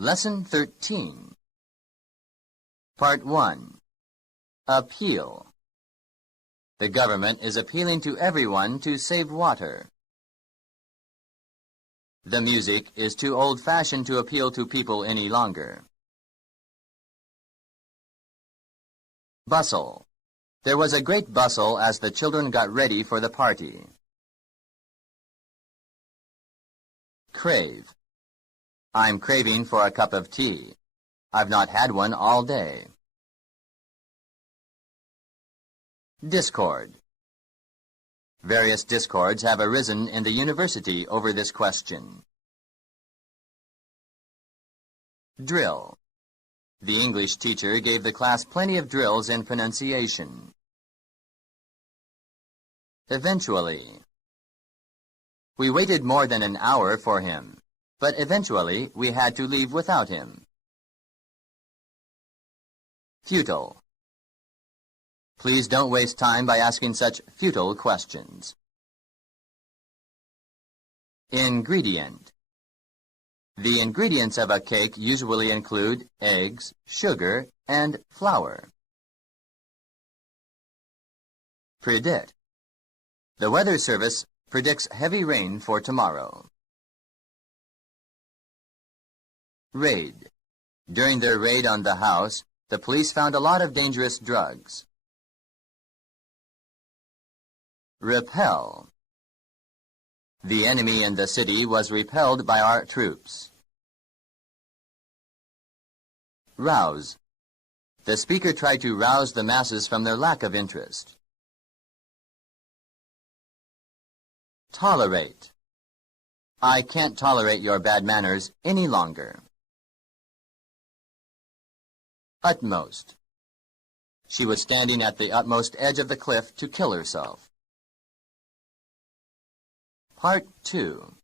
Lesson 13. Part 1. Appeal. The government is appealing to everyone to save water. The music is too old-fashioned to appeal to people any longer. Bustle. There was a great bustle as the children got ready for the party. Crave. I'm craving for a cup of tea. I've not had one all day. Discord. Various discords have arisen in the university over this question. Drill. The English teacher gave the class plenty of drills in pronunciation. Eventually. We waited more than an hour for him, but eventually we had to leave without him. Futile. Please don't waste time by asking such futile questions. Ingredient. The ingredients of a cake usually include eggs, sugar, and flour. Predict. The Weather Service predicts heavy rain for tomorrow. Raid. During their raid on the house, the police found a lot of dangerous drugs. Repel. The enemy in the city was repelled by our troops. Rouse. The speaker tried to rouse the masses from their lack of interest. Tolerate. I can't tolerate your bad manners any longer. Utmost. She was standing at the utmost edge of the cliff to kill herself. Part 2.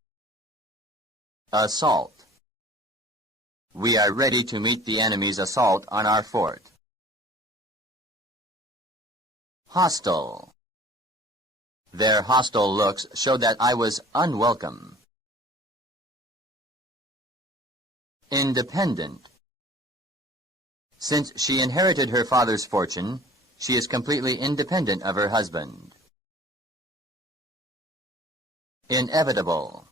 Assault. We are ready to meet the enemy's assault on our fort. Hostile. Their hostile looks showed that I was unwelcome. Independent. Since she inherited her father's fortune, she is completely independent of her husband. Inevitable.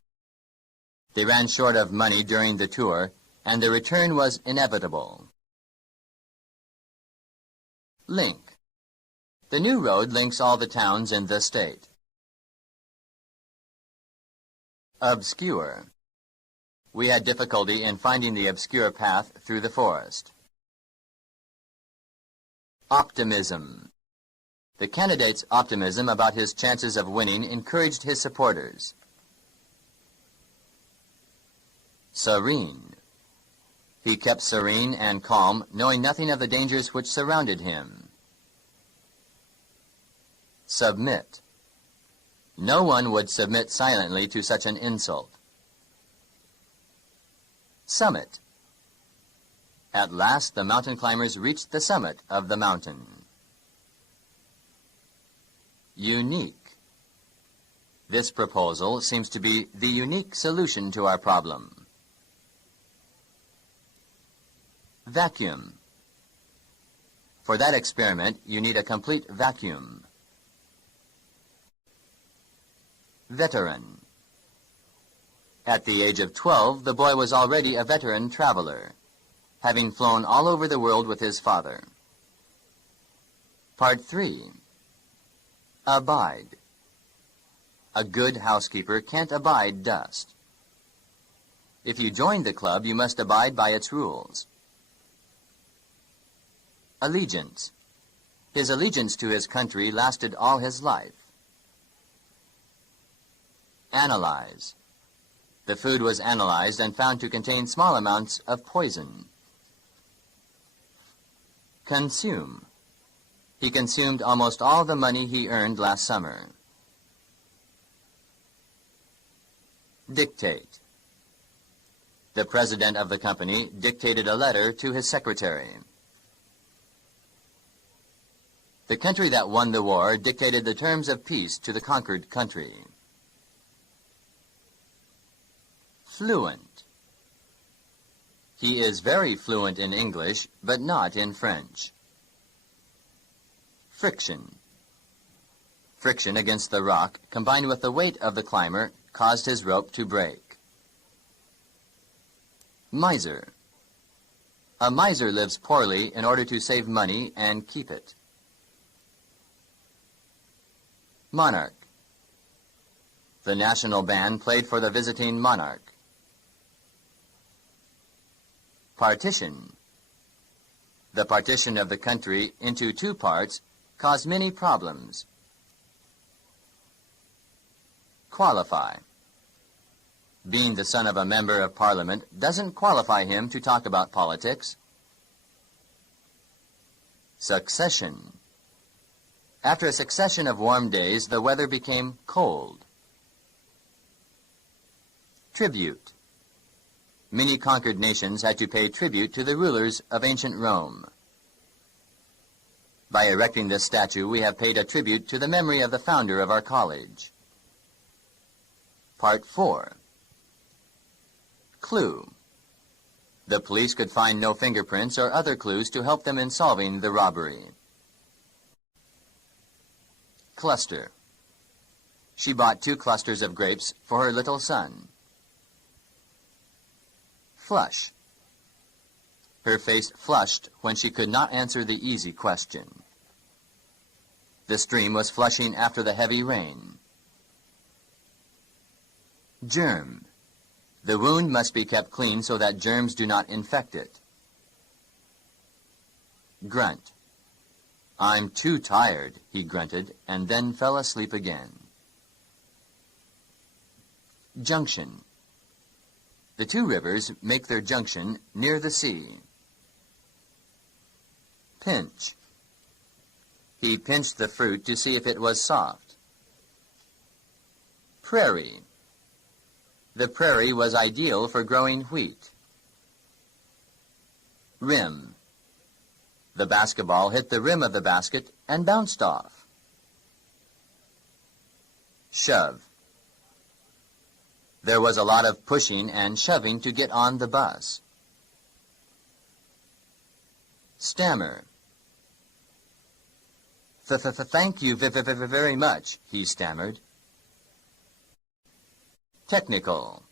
They ran short of money during the tour, and the return was inevitable. Link. The new road links all the towns in the state. Obscure. We had difficulty in finding the obscure path through the forest. Optimism. The candidate's optimism about his chances of winning encouraged his supporters. Serene. He kept serene and calm, knowing nothing of the dangers which surrounded him. Submit. No one would submit silently to such an insult. Summit. At last the mountain climbers reached the summit of the mountain. Unique. This proposal seems to be the unique solution to our problem. Vacuum. For that experiment, you need a complete vacuum. Veteran. At the age of 12, the boy was already a veteran traveler, having flown all over the world with his father. Part 3. Abide. A good housekeeper can't abide dust. If you join the club, you must abide by its rules. Allegiance. His allegiance to his country lasted all his life. Analyze. The food was analyzed and found to contain small amounts of poison. Consume. He consumed almost all the money he earned last summer. Dictate. The president of the company dictated a letter to his secretary. The country that won the war dictated the terms of peace to the conquered country. Fluent. He is very fluent in English, but not in French. Friction. Friction against the rock, combined with the weight of the climber, caused his rope to break. Miser. A miser lives poorly in order to save money and keep it. Monarch. The national band played for the visiting monarch. Partition. The partition of the country into two parts caused many problems. Qualify. Being the son of a member of Parliament doesn't qualify him to talk about politics. Succession. After a succession of warm days, the weather became cold. Tribute. Many conquered nations had to pay tribute to the rulers of ancient Rome. By erecting this statue, we have paid a tribute to the memory of the founder of our college. Part 4. Clue. The police could find no fingerprints or other clues to help them in solving the robbery. Cluster. She bought 2 clusters of grapes for her little son. Flush. Her face flushed when she could not answer the easy question. The stream was flushing after the heavy rain. Germ. The wound must be kept clean so that germs do not infect it. Grunt. I'm too tired, he grunted, and then fell asleep again. Junction. The 2 rivers make their junction near the sea. Pinch. He pinched the fruit to see if it was soft. Prairie. The prairie was ideal for growing wheat. Rim. The basketball hit the rim of the basket and bounced off. Shove. There was a lot of pushing and shoving to get on the bus. Stammer. Thank you very much, he stammered. Technical.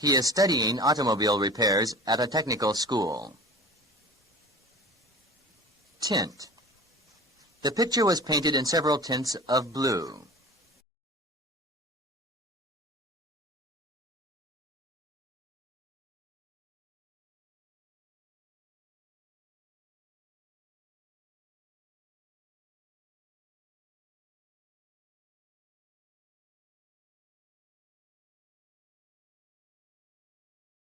He is studying automobile repairs at a technical school. Tint. The picture was painted in several tints of blue.